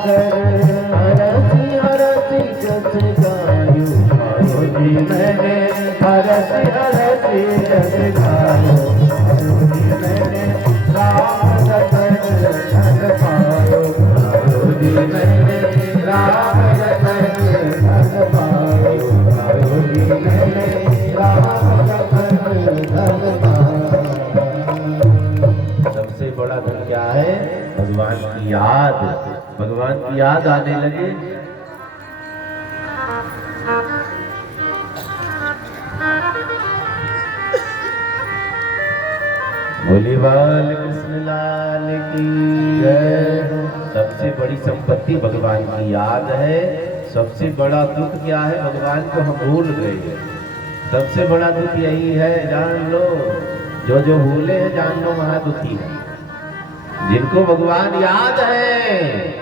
सागर हरसी हरसी जस गायो मारो जी मैंने हरसी हरसी जस गायो मारो जी मैंने राम रतन धन पायो मारो जी मैंने राम रतन धन पायो मारो जी मैंने राम रतन धन पायो। सबसे बड़ा धन क्या है? भगवान की याद। भगवान की याद आने लगे बोले बाल कृष्ण लाल की जय। सबसे बड़ी संपत्ति भगवान की याद है। सबसे बड़ा दुख क्या है? भगवान को हम भूल गए। सबसे बड़ा दुख यही है, जान लो। जो जो भूले हैं जान लो महादुखी है। जिनको भगवान याद है,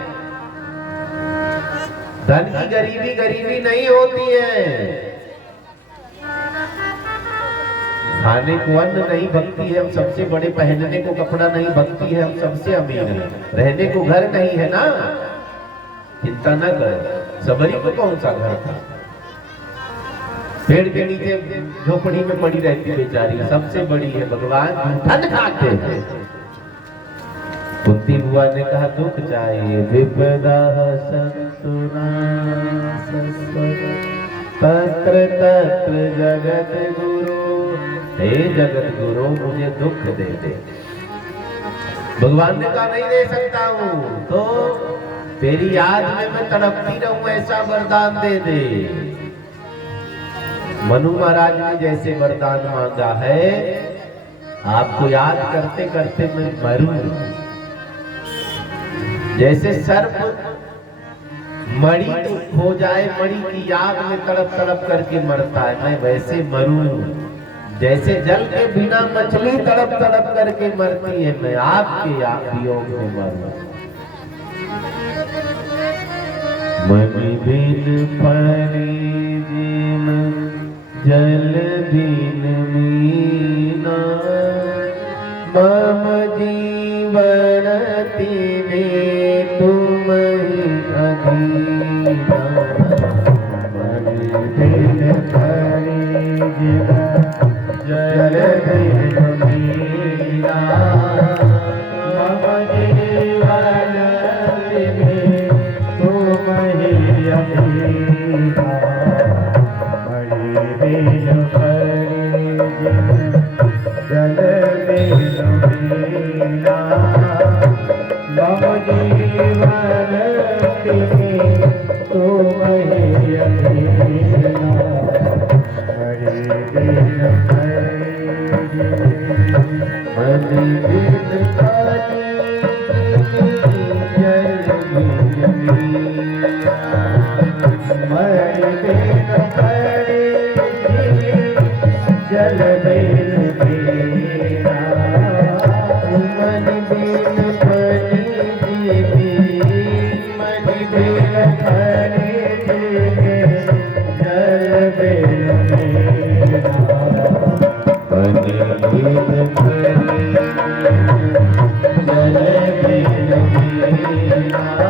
धन की गरीबी गरीबी नहीं होती है। खाने को अन्न नहीं भक्ति है, हम सबसे बड़े। पहनने को कपड़ा नहीं भक्ति है, हम सबसे अमीर हैं। रहने को घर नहीं है ना, चिंता न कर। सबरी को कौन सा घर था? पेड़ के नीचे झोपड़ी में पड़ी रहती बेचारी। सबसे बड़ी है भगवान। धन खाते हैं। कुंती बुआ ने कहा दुख जाए विपदा संतुना तत्र तत्र जगत गुरु। हे जगत गुरु मुझे दुख दे दे। भगवान ने कहा नहीं दे सकता हूँ, तो तेरी याद में मैं तड़पती रहूं ऐसा वरदान दे दे। मनु महाराज ने जैसे वरदान मांगा है, आपको याद करते करते मैं मरूं। जैसे सर्प मणि हो जाए, मणि की याद में तड़प तड़प करके मरता है, मैं वैसे मरूं। जैसे जल के बिना मछली तड़प तड़प करके मरती है, मैं आपके वियोग में मरूं। मणि बिन परिजिन जल बिन मीना मम जीवन तिने तुम ही अधीना। मणि बिन परिजिन जल बिन मीना मम जीवन तिने तुम ही अधीना। मणि बिन परिजिन जल बिन मीना मम जीवन तिने तुम ही अधीना। मणि बिन परिजिन मणि बिन जल बिन मीना मणि बिन परिजिन जल बिन मीना मणि बिन परिजिन मणि बिन परिजिन जल बिन मीना मणि बिन परिजिन जल बिन मीना मम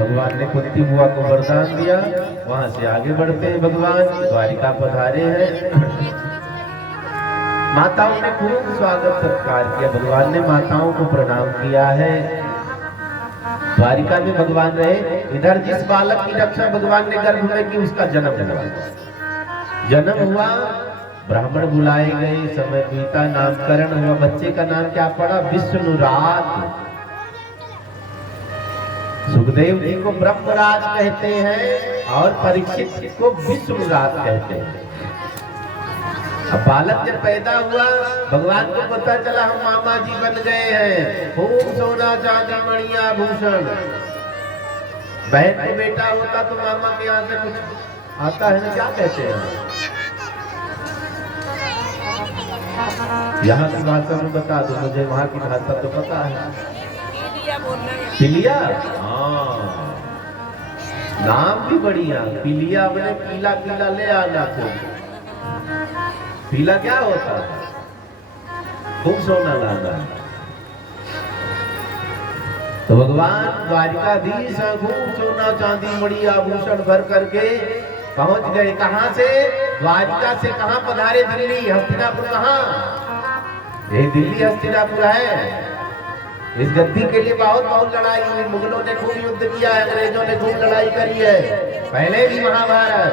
भगवान ने कुंती बुआ को वरदान दिया। वहां से आगे बढ़ते हैं। भगवान द्वारिका पधारे हैं। माताओं ने खूब स्वागत सत्कार किया। भगवान ने माताओं को प्रणाम किया है। द्वारिका में भगवान रहे। इधर जिस बालक की रक्षा भगवान ने गर्भ में की, उसका जन्म हुआ। ब्राह्मण बुलाए गए, समय बीता, नामकरण हुआ। बच्चे का नाम क्या पड़ा? विष्णुराज। सुखदेव जी को ब्रह्मराज कहते हैं और परीक्षित को विष्णुराज कहते हैं। अब बालक जब पैदा हुआ, भगवान को पता चला हम मामा जी बन गए हैं। खूब सोना चांदी मणिया भूषण। बहन को बेटा होता तो मामा के यहाँ से कुछ आता है ना, क्या कहते हैं? यहाँ की भाषा में बता दो मुझे, वहाँ की भाषा तो पता है। पीलिया बोलना है। पिलिया, हाँ नाम भी बढ़िया। पिलिया मैंने पीला पीला ले आना को। पीला क्या होता है? खूब सोना लाना। तो भगवान द्वारिकाधीश खूब सोना चांदी मणि आभूषण भर करके पहुंच गए। कहां से? द्वारिका से। कहां पधारे? दिल्ली। हस्तिनापुर कहां? ये दिल्ली हस्तिनापुर है। इस गद्दी के लिए बहुत बहुत लड़ाई हुई। मुगलों ने खूब युद्ध किया है, अंग्रेजों ने खूब लड़ाई करी है, पहले भी महाभारत।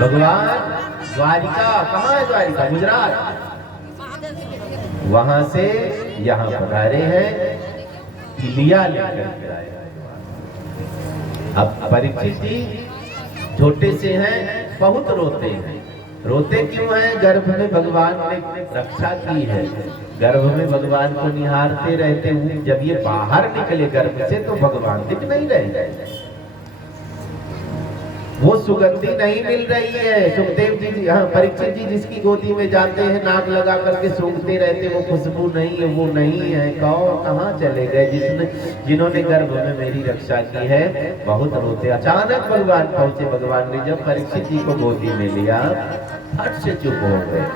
भगवान द्वारिका, कहाँ है द्वारिका? गुजरात। वहां से यहाँ पधारे हैं, पिलिया लेकर के आए। अब परीक्षित जी छोटे से हैं, बहुत रोते हैं। रोते क्यों हैं? गर्भ में भगवान ने रक्षा की है, गर्भ में भगवान को निहारते रहते हुए जब ये बाहर निकले गर्भ से तो भगवान दिख नहीं रहे, वो सुगंधी नहीं मिल रही है। सुखदेव जी, हाँ परीक्षित जी जिसकी गोदी में जाते हैं नाक लगा करके सूंघते रहते, वो खुशबू नहीं है, वो नहीं है। कौन? कहाँ चले गए जिन्होंने गर्भ में मेरी रक्षा की है? बहुत रोते। अचानक भगवान पहुंचे। भगवान ने जब परीक्षित जी को गोदी में लिया, फट से चुप हो गए।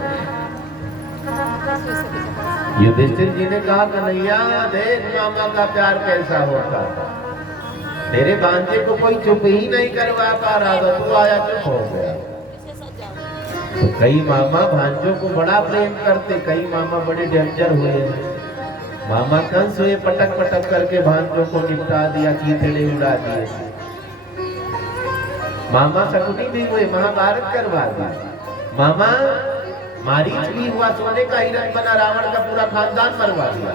युधिष्ठिर जी ने कहा, कन्हैया देख मामा का प्यार कैसा होता, तेरे भांजे को कोई चुप ही नहीं करवा पा रहा था, तू आया चुप हो गया। तो कई मामा भांजों को बड़ा प्रेम करते, कई मामा बड़े डेंजर हुए। मामा कंस हुए, पटक पटक करके भांजों को निपटा दिया, कीचड़े उड़ा दिए। मामा शकुनी भी हुए, महाभारत करवा दिया। मामा मारीच भी हुआ, सोने का हिरण बना, रावण का पूरा खानदान मरवा दिया।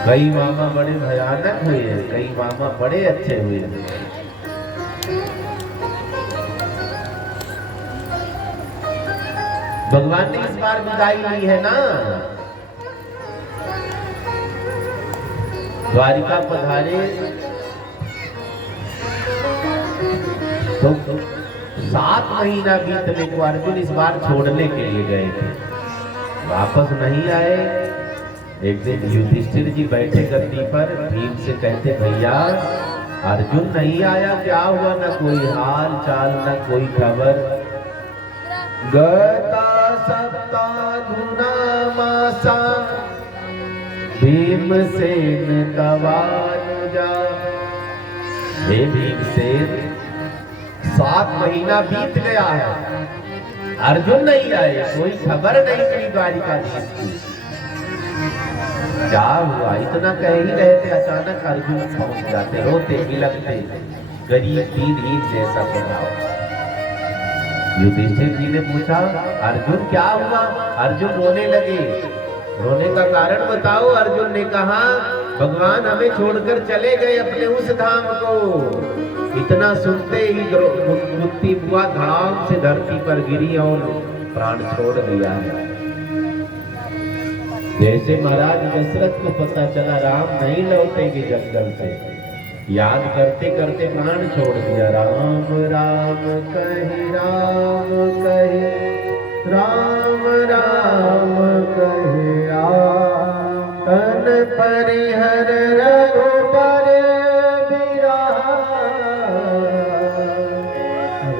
कई मामा बड़े भयानक हुए हैं, कई मामा बड़े अच्छे हुए हैं। भगवान ने इस बार विदाई ली है ना, द्वारिका पधारे तो 7 महीना बीतने को अर्जुन इस बार छोड़ने के लिए गए थे, वापस नहीं आए। एक दिन युधिष्ठिर जी बैठे गद्दी पर, भीम से कहते, भैया अर्जुन नहीं आया, क्या हुआ? न कोई हाल चाल, न कोई खबर। गता सप्ताधुना मासा भीमसेन तवानुजा। हे भीमसेन, 7 महीना बीत गया है, अर्जुन नहीं आए, कोई खबर नहीं मिली द्वारिकाधीश की। क्या हुआ? इतना कह ही रहे थे, अचानक अर्जुन पहुंच जाते, रोते बिलखते, गरीब दीन जैसा बना। युधिष्ठिर जी ने पूछा, अर्जुन क्या हुआ? अर्जुन रोने लगे। रोने का कारण बताओ। अर्जुन ने कहा, भगवान हमें छोड़कर चले गए अपने उस धाम को। इतना सुनते ही मुक्ति हुआ, धाम से धरती पर गिरी और प्राण छोड़ दिया है। जैसे महाराज दशरथ को पता चला राम नहीं लौटेंगे जंगल से, याद करते करते प्राण छोड़ दिया। राम राम कहे, राम कहे, राम राम कहे, तन परिहर रघुबर बिराहा,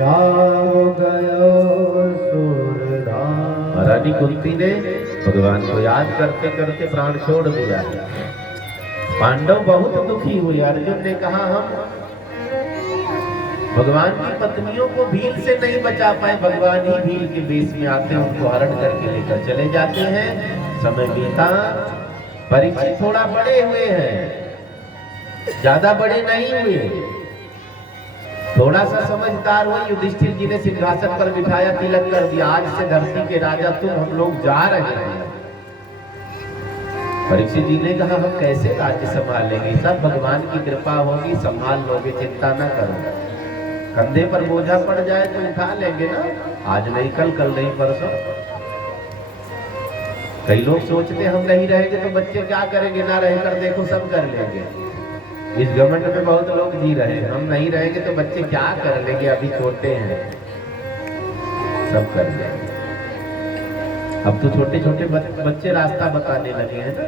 राम गयो सुरधाम। रानी कुंती ने भगवान को याद करते करते प्राण छोड़ दिया। पांडव बहुत दुखी हुए। अर्जुन ने कहा, हम भगवान की पत्नियों को भील से नहीं बचा पाए, भगवान ही भील के वेश में आते हैं, उनको हरण करके लेकर चले जाते हैं। समय बीता, परीक्षित थोड़ा बड़े हुए हैं, ज्यादा बड़े नहीं हुए, थोड़ा सा समझदार हुए। युधिष्ठिर जी ने सिंहासन पर बिठाया, तिलक कर दिया, आज से धरती के राजा तुम, हम लोग जा रहे हैं। परीक्षित जी ने कहा, हम कैसे राज्य संभालेंगे? सब भगवान की कृपा होगी, संभाल लोगे, चिंता न करो। कंधे पर बोझा पड़ जाए तो उठा लेंगे ना, आज नहीं कल, कल नहीं परसों। कई लोग सोचते हम नहीं रहेंगे तो बच्चे क्या करेंगे, ना रहकर देखो सब कर लेंगे। इस घमंड में बहुत लोग जी रहे हैं, हम नहीं रहेंगे तो बच्चे क्या कर लेंगे, अभी छोटे हैं, सब कर लेंगे। अब तो छोटे छोटे बच्चे रास्ता बताने लगे हैं ना,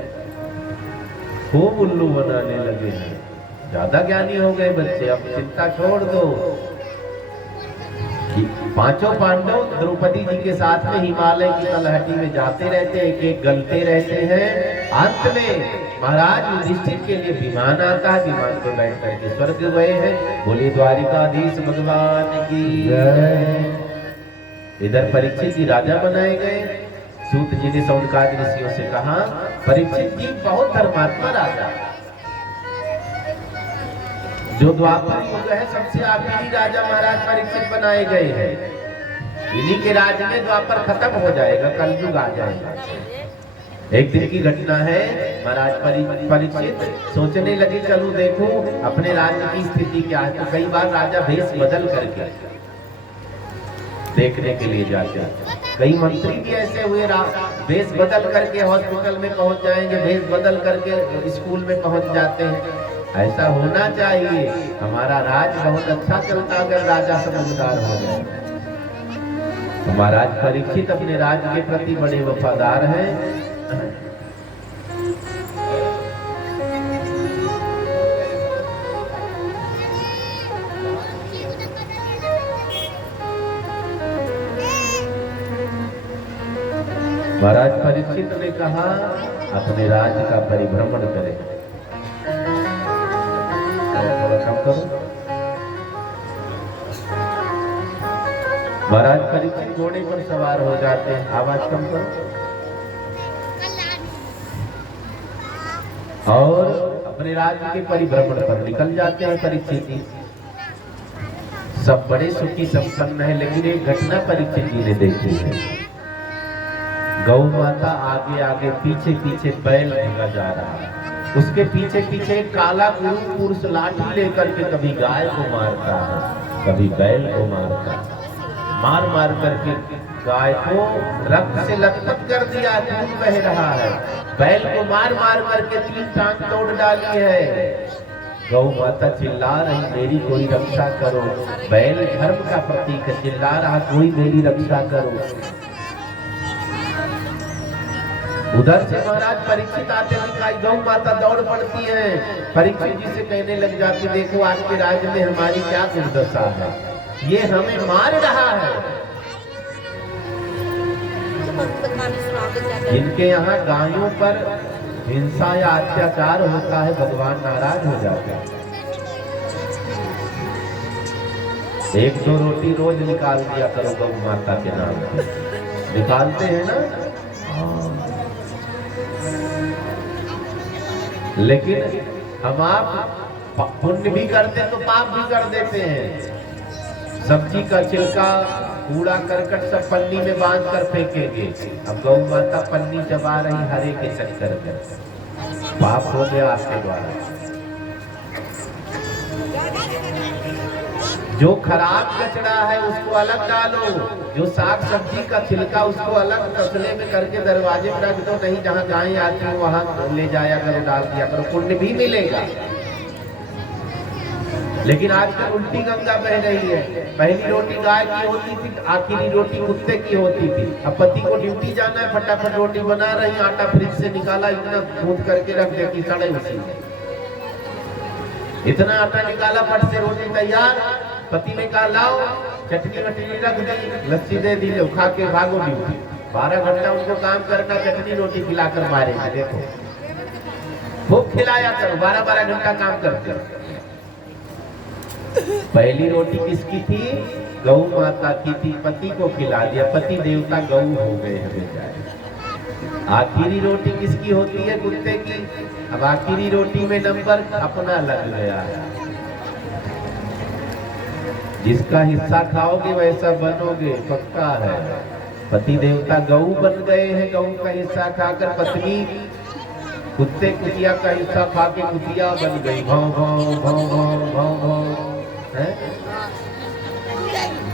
खूब उल्लू बनाने लगे हैं, ज्यादा ज्ञानी हो गए बच्चे। अब चिंता छोड़ दो। पांचों पांडव द्रौपदी जी के साथ में हिमालय की तलहटी में जाते रहते, एक एक गलते रहते हैं। अंत में महाराज युधिष्ठिर के लिए विमान आता है, विमान पर बैठ करके स्वर्ग गए हैं। बोले द्वारिकाधीश भगवान की जय। इधर परीक्षित जी राजा बनाए गए। सूत जी ने सौनकादि ऋषियों से कहा, परीक्षित जी बहुत धर्मात्मा राजा, जो द्वापर युग है सबसे आखिरी राजा महाराज परीक्षित बनाए गए हैं। इन्हीं के राज में द्वापर खत्म हो जाएगा, कलयुग आ जाएगा। एक दिन की घटना है, महाराज परीक्षित सोचने लगे चलो देखूं अपने राज्य की स्थिति क्या है। तो कई बार राजा भेष बदल करके देखने के लिए जाते हैं। कई मंत्री भी ऐसे हुए, भेष बदल करके हॉस्पिटल में पहुंच जाएंगे, भेष बदल करके स्कूल में पहुंच जाते हैं। ऐसा होना चाहिए। हमारा राज बहुत अच्छा चलता अगर राजा समझदार हो जाए। तो महाराज परीक्षित अपने राज्य के प्रति बड़े वफादार हैं। महाराज परीक्षित ने कहा अपने राज्य का परिभ्रमण करें। थोड़ा कम करो। महाराज परीक्षित घोड़े पर सवार हो जाते हैं, आवाज कम करो। और अपने राज्य के परिभ्रमण पर निकल जाते हैं परीक्षित जी। सब बड़े सुखी संपन्न है, लेकिन एक घटना परीक्षित जी ने देखी है। गौ माता आगे आगे पीछे पीछे बैल भगा जा रहा है, उसके पीछे पीछे काला पुरुष लाठी लेकर के कभी गाय को मारता है, कभी बैल को मारता है। मार मार करके गाय को रक्त से लथपथ कर दिया, खून बह रहा है। बैल को मार मार करके 3 टांग तोड़ डाली है। गौ माता चिल्ला रही मेरी कोई रक्षा करो। बैल धर्म का प्रतीक है, चिल्ला रहा कोई मेरी रक्षा करो। उधर से महाराज परीक्षित आते दिखाई, गौ माता दौड़ पड़ती है, परीक्षित जी से कहने लग जाती देखो आपके राज्य में हमारी क्या दुर्दशा है, ये हमें मार रहा है। जिनके यहाँ गायों पर हिंसा या अत्याचार होता है भगवान नाराज हो जाते हैं। 1-2 रोटी रोज निकाल दिया करो गौ माता के नाम पे, निकालते हैं ना। लेकिन हम आप पुण्य भी करते तो पाप भी कर देते हैं। सब्जी का छिलका कूड़ा करकट सब पन्नी में बांध कर फेंकेंगे। अब गौ माता पन्नी चबा रही हरे के चक्कर में, पाप हो गया आपके द्वारा। जो खराब कचरा है उसको अलग डालो, जो साग सब्जी का छिलका उसको अलग तसले में करके दरवाजे पर रख दो, नहीं जहाँ गायें आती हो वहां ले जाया करो, डाल दिया करो, पुण्य भी मिलेगा। लेकिन आजकल उल्टी गंगा बह रही है। पहली रोटी गाय की होती थी, आखिरी रोटी कुत्ते की होती थी। अब पति को ड्यूटी जाना है, फटाफट रोटी बना रही, आटा फ्रिज से निकाला, इतना गूंथ करके रख देती सड़े उसी, इतना आटा निकाला, फट से रोटी तैयार। पति ने कहा लाओ चटनी वटनी रख दी, लस्सी दे दी, लो खा के भागो ड्यूटी। 12 घंटा उनको काम करना, चटनी रोटी खिलाकर मारेंगे। देखो खूब खिलाया करो, 12-12 घंटा काम करते। पहली रोटी किसकी थी? गौ माता की थी, पति को खिला दिया, पति देवता गौ हो गए हैं बेचारे। आखिरी रोटी किसकी होती है? कुत्ते की। अब आखिरी रोटी में नंबर अपना लग गया है। जिसका हिस्सा खाओगे वैसा बनोगे, पक्का है। पति देवता गौ बन गए हैं, गौ का हिस्सा खाकर पत्नी कुत्ते कुतिया का हिस्सा खा के कुतिया बन गई। भाव भाव भाव भाव भाव भाव है,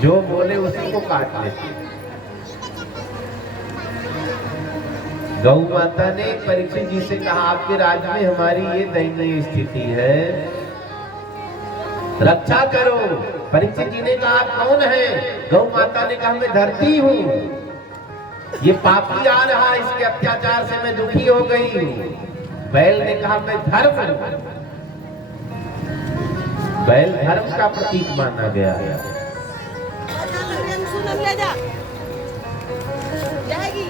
जो बोले उसी को काट लेते। गौ माता ने परीक्षित जी से कहा आपके राज्य में हमारी ये दयनीय स्थिति है, रक्षा करो। परीक्षित जी ने कहा आप कौन है? गौ माता ने कहा मैं धरती हूँ। ये पापी आ रहा, इसके अत्याचार से मैं दुखी हो गई हूँ। बैल ने कहा मैं धर्म हूं। बैल धर्म का प्रतीक माना गया है। ले जा जाएगी।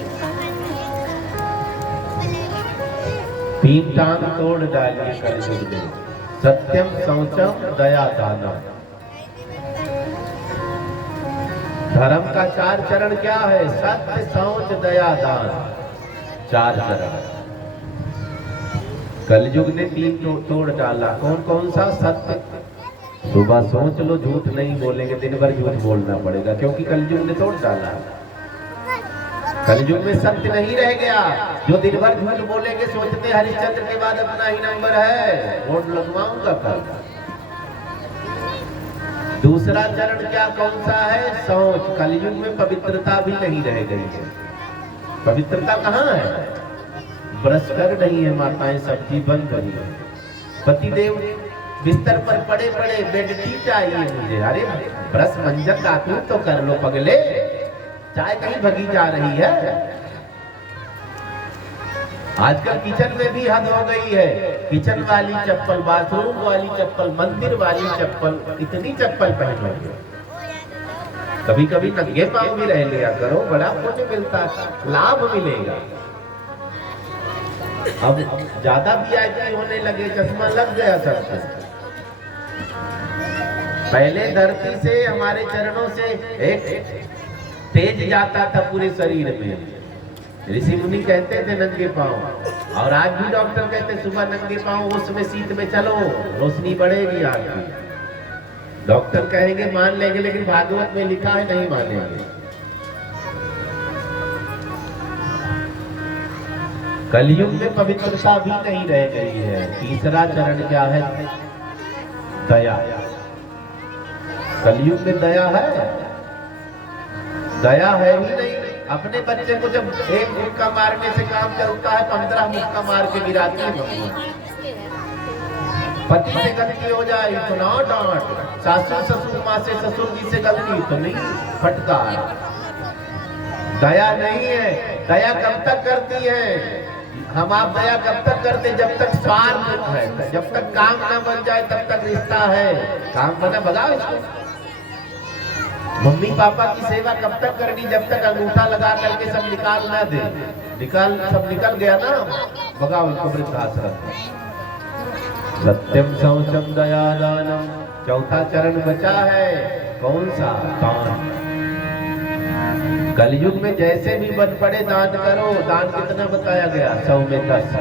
3 टांग तोड़ डालिए कलयुग में, सत्यम शौचम दया दानम। धर्म का 4 चरण क्या है? सत्य, शौच, दया, दान, 4 चरण। कलयुग ने 3 तोड़ डाला। कौन कौन सा? सत्य। सुबह सोच लो, झूठ नहीं बोलेंगे, दिन भर झूठ बोलना पड़ेगा, क्योंकि कलयुग ने तोड़ डाला। कलयुग में सत्य नहीं रह गया। जो दिन भर झूठ बोलेंगे, सोचते हरिश्चंद्र के बाद अपना ही नंबर है, वोट लगवाऊंगा कल। दूसरा चरण क्या कौन सा है? शौच। कलयुग में पवित्रता भी नहीं रह गई है। पवित्रता कहाँ है? ब्रश कर रही है माताएं, सब्जी बन रही है। पतिदेव बिस्तर पर पड़े पड़े बेड टी चाहिए मुझे। अरे ब्रश मंजन दातुन तो कर लो पगले, चाय कहीं भगी जा रही है। आजकल किचन में भी हद हो गई है। किचन वाली चप्पल, बाथरूम वाली चप्पल, मंदिर वाली चप्पल, इतनी चप्पल पहन लो। कभी कभी नंगे पांव भी रह लिया करो, बड़ा पुण्य मिलता है, लाभ मिलेगा। अब ज्यादा वीआईपी होने लगे, चश्मा लग गया सबसे। पहले धरती से, हमारे चरणों से एक तेज जाता था पूरे शरीर में। ऋषि मुनि कहते थे नंगे पांव, और आज भी डॉक्टर कहते सुबह नंगे पांव उसमें शीत में चलो, रोशनी बढ़ेगी आपकी। डॉक्टर कहेंगे मान लेंगे, लेकिन भागवत में लिखा है नहीं मानेंगे। कलयुग में पवित्रता भी नहीं रह गई है। तीसरा चरण क्या है? दया। कलयुग में दया है? दया है ही नहीं। अपने बच्चे को जब एक मुक्का मारने से काम चलता है, 15 मुक्का मार के गिराती है मम्मी। पति से गलती हो जाए तो ना डांट, सासू ससुर माँ से, ससुर जी से गलती तो नहीं फटकार। दया नहीं है। दया कब तक करती है? हम आप दया कब तक करते? जब तक स्वार्थ है, जब तक काम ना बन जाए तब तक रिश्ता है। काम बना भगाओ इसको। मम्मी पापा की सेवा कब तक करनी? जब तक अंगूठा लगा करके सब निकाल ना दे। सब निकल गया ना, भगाओ इसको वृद्धाश्रम। सत्यम शौचम दया दानम। चौथा चरण बचा है, कौन सा? दान। कलयुग में जैसे भी बन पड़े दान करो। दान कितना बताया गया? 100 में 10,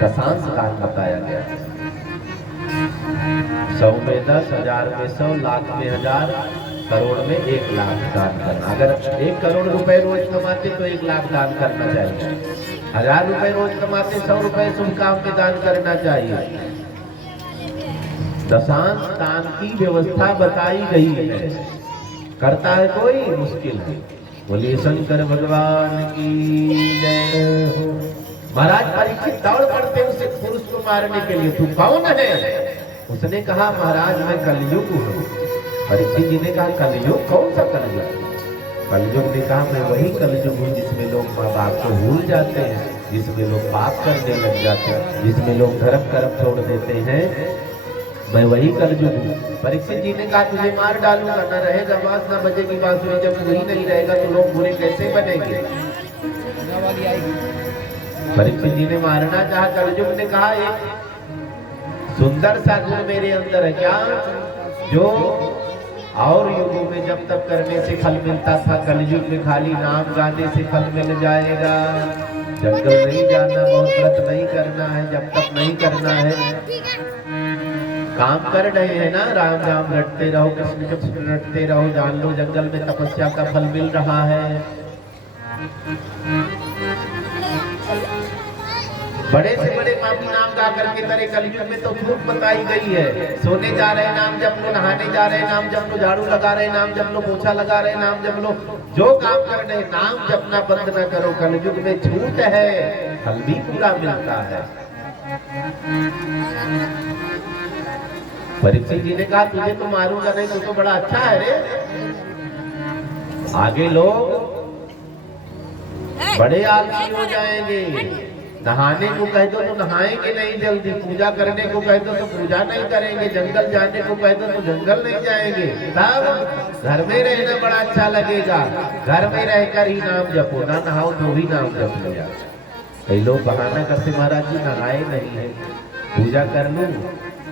दशांश दान बताया गया। 100 में 10, 1000 में 100, लाख में 1000, करोड़ में 1 लाख दान करना। अगर 1 करोड़ रुपए रोज कमाते तो 1 लाख दान करना चाहिए। 1000 रुपए रोज कमाते 100 रुपए शुभ काम में दान करना चाहिए। दशांश दान की व्यवस्था बताई गई है। करता है कोई? मुश्किल है। बोलिए शंकर भगवान की जय हो। महाराज परीक्षित दौड़ पड़ते उसे पुरुष को मारने के लिए, तू कौन है? उसने कहा महाराज मैं कलयुग हूँ। परीक्षित जी ने कहा कलयुग? कौन सा कलयुग? कलयुग ने कहा मैं वही कलयुग हूँ जिसमें लोग माँ बाप को भूल जाते हैं, जिसमें लोग पाप करने लग जाते हैं, जिसमें लोग धर्म कर्म छोड़ देते हैं, मैं वही कलयुग हूँ। परीक्षित जी ने कहा तुझे मार डालूंगा, न रहेगा बांस न बजेगी बांसुरी। जब तू ही नहीं रहेगा तो लोग बुरे कैसे बनेंगे? परीक्षित जी ने मारना चाहा। कलयुग ने कहा एक सुंदर सा गुण मेरे अंदर है। क्या? जो और युगों में जब तक करने से फल मिलता था, कलयुग में खाली नाम गाने से फल मिल जाएगा। जंगल नहीं जाना, बहुत व्रत नहीं करना है, जब तक नहीं करना है। काम कर रहे हैं ना, राम राम रटते रहो, कृष्ण कृष्ण रटते रहो, जान लो जंगल में तपस्या का फल मिल रहा है। बड़े से बड़े पापी नाम गा करके तेरे कलयुग में तो झूठ बताई गई है। सोने जा रहे नाम जप लो, नहाने जा रहे नाम जप लो, झाड़ू लगा रहे नाम जप लो, पोछा लगा रहे नाम जप लो, जो काम कर रहे नाम जपना बंद न करो। कलयुग में झूठ है, फल भी पूरा मिलता है। परीक्षित जी ने कहा तुझे तो मारूंगा नहीं, तू तो बड़ा अच्छा है रे। आगे लोग बड़े आलसी हो जाएंगे। नहाने को कह दो तो नहाएंगे नहीं जल्दी, पूजा करने को कह दो तो पूजा नहीं करेंगे, जंगल जाने को कह दो तो जंगल नहीं जाएंगे। तब घर में रहना बड़ा अच्छा लगेगा, घर में रहकर ही नाम जपो, ना नहाओ तो भी नाम जप लिया। कई लोग बहाना करते महाराज जी नहाए नहीं है, पूजा कर लूं,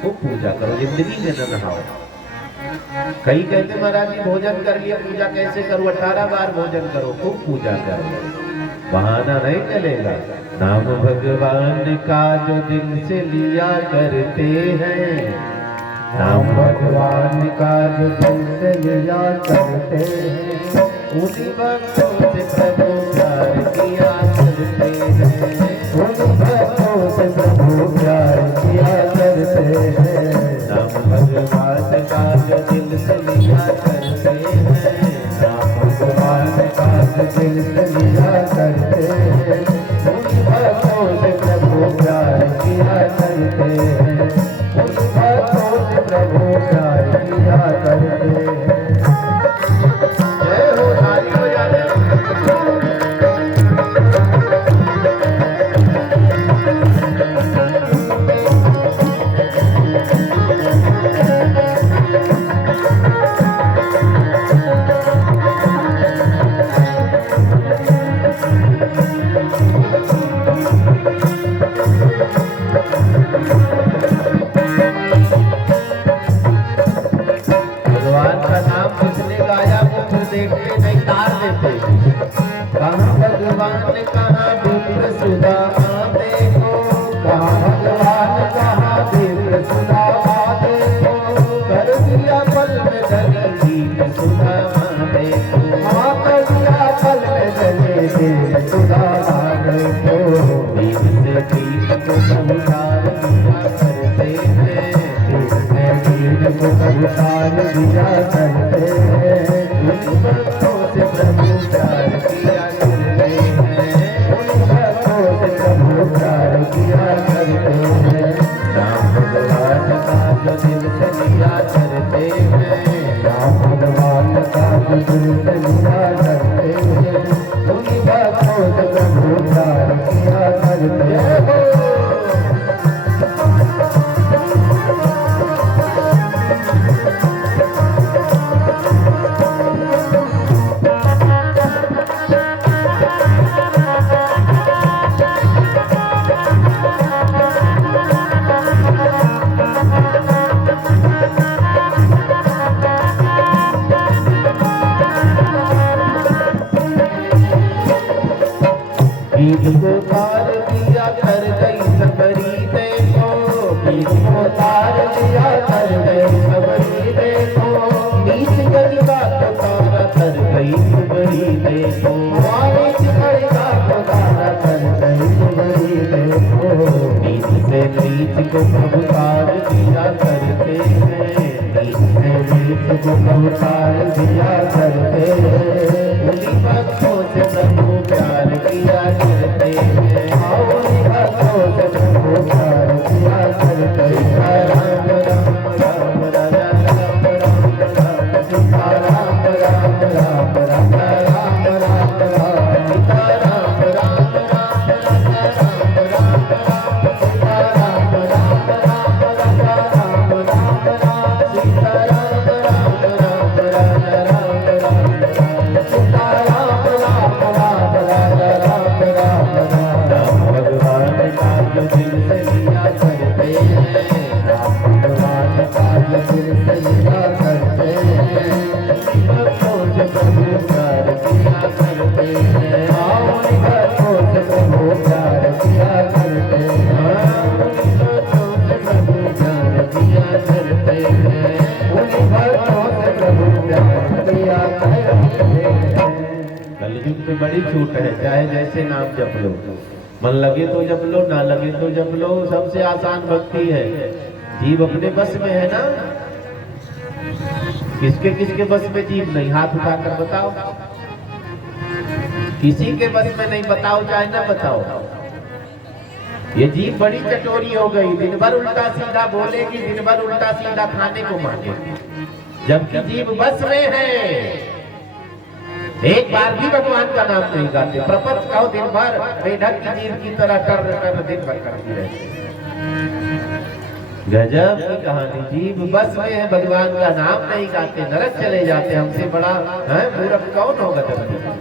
खूब पूजा करो, जिंदगी में न नहाओ। कई कहते महाराज जी भोजन कर लिया, पूजा कैसे करूं, 18 बार भोजन करो, खूब पूजा करो, बहाना नहीं चलेगा। नाम भगवान का जो दिल से लिया करते हैं, नाम भगवान का जो दिल से लिया करते हैं, उन्हीं भक्तों से प्रभु प्यार किया करते हैं, उन्हीं भक्तों से प्रभु प्यार किया करते हैं। नाम भगवान का जो दिल से लिया करते हैं, नाम भगवान का जो दिल से लिया करते हैं, उन्हीं भक्तों से प्रभु प्यार किया करते हैं, उन्हीं भक्तों से प्रभु प्यार किया करते हैं। जय हो ताली बजा दे। भगवान का नाम किसने गाया वो फिर देखते नहीं, तार देते। कहाँ भगवान कहाँ विप्र सुदामा देखो, कहाँ भगवान कहाँ विप्र सुदामा देखो, कर दिया पल में धनी दीन सुदामा देखो, हाँ कर दिया पल में धनी दीन सुदामा देखो। दीन से दीन को संसार दिया करते हैं, दीन को संसार दिया करते हैं, उन भक्तों से प्रभु प्यार किया करते हैं, उन भक्तों से प्रभु प्यार किया करते हैं। राम भगवान का जो दिल से लिया करते हैं, राम भगवान का जो दिल से लिया करते हैं, उन्हीं भक्तों से प्रभु प्यार किया करते हैं। बीज को तार दिया कर गई सबरी देखो, बीज को तार दिया कर गई सबरी देखो, नीच गली का तो तारा कर गई सबरी देखो, नीच गली का तो तारा कर गई सबरी देखो। नीच से नीच को प्रभु तार दिया करते हैं, नीच से नीच को प्रभु तार दिया करते हैं, उन्हीं भक्तों से प्रभु प्यार किया करते हैं, उन्हीं भक्तों से प्रभु प्यार किया करते हैं। राम राम राम राजा राम राम राम सीता राम राम राम राम राम राम राम सीता राम राम राम राम राम राम सीता राम राम राम राम राम राम सीता राम राम राम राजा राम राम राम सीता राम राम राम राजा राम राम राम। राम भगवान का जो दिल से लिया करते हैं, राम भगवान का जो दिल से लिया करते हैं, भक्तों से प्रभु प्यार किया करते हैं, उन्हीं भक्तों से प्रभु प्यार किया करते हैं, उन्हीं भक्तों से प्रभु प्यार किया करते हैं, उन्हीं भक्तों से प्रभु प्यार किया करते हैं। कलयुग में बड़ी छूट है, चाहे जैसे नाम जप लो, मन लगे तो जप लो, ना लगे तो जप लो, सबसे आसान भक्ति है। जीव अपने बस में है ना, किसके किसके बस में जीव नहीं, हाथ उठाकर बताओ। किसी के बस में नहीं, बताओ चाहे ना बताओ। ये जीव बड़ी चटोरी हो गई, दिन भर उल्टा सीधा बोलेगी, दिन भर उल्टा सीधा खाने को मांगेगी, जबकि जीव बस में है। एक बार भी भगवान का नाम नहीं गाते, प्रपंच कहो दिन भर मेढक की जीभ की तरह टर टर दिन भर करती रहती है। गजब की कहानी, जीभ बस में है, भगवान का नाम नहीं गाते, नरक चले जाते। हमसे बड़ा है मूर्ख कौन होगा धरती पर?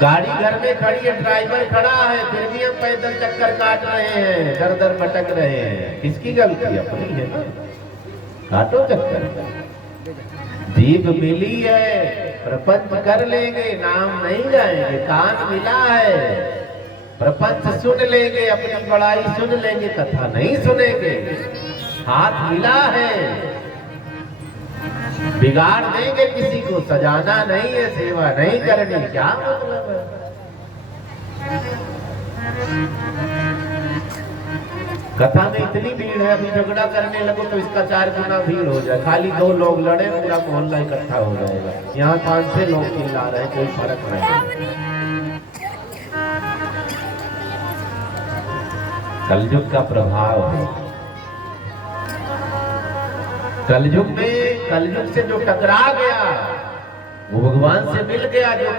गाड़ी घर में खड़ी है, ड्राइवर खड़ा है, फिर भी हम पैदल चक्कर काट रहे हैं, दर दर भटक रहे हैं। किसकी गलती? अपनी है ना, काटो चक्कर। जीभ मिली है, प्रपंच कर लेंगे, नाम नहीं गाएंगे। कान मिला है, प्रपंच सुन लेंगे, अपनी बड़ाई सुन लेंगे, कथा नहीं सुनेंगे। हाथ मिला है, बिगाड़ देंगे किसी को, सजाना नहीं है, सेवा नहीं करनी, क्या मतलब है? कथा में इतनी भीड़ है, अभी झगड़ा करने लगो तो इसका 4 गुना भीड़ हो जाए। खाली 2 लोग लड़े, पूरा मोहल्ला इकट्ठा हो जाएगा। यहाँ 5-6 लोग चिल्ला रहे हैं, कोई फर्क नहीं। कलयुग का प्रभाव है। कलयुग में, कलयुग से जो टकरा गया वो भगवान से मिल गया। जो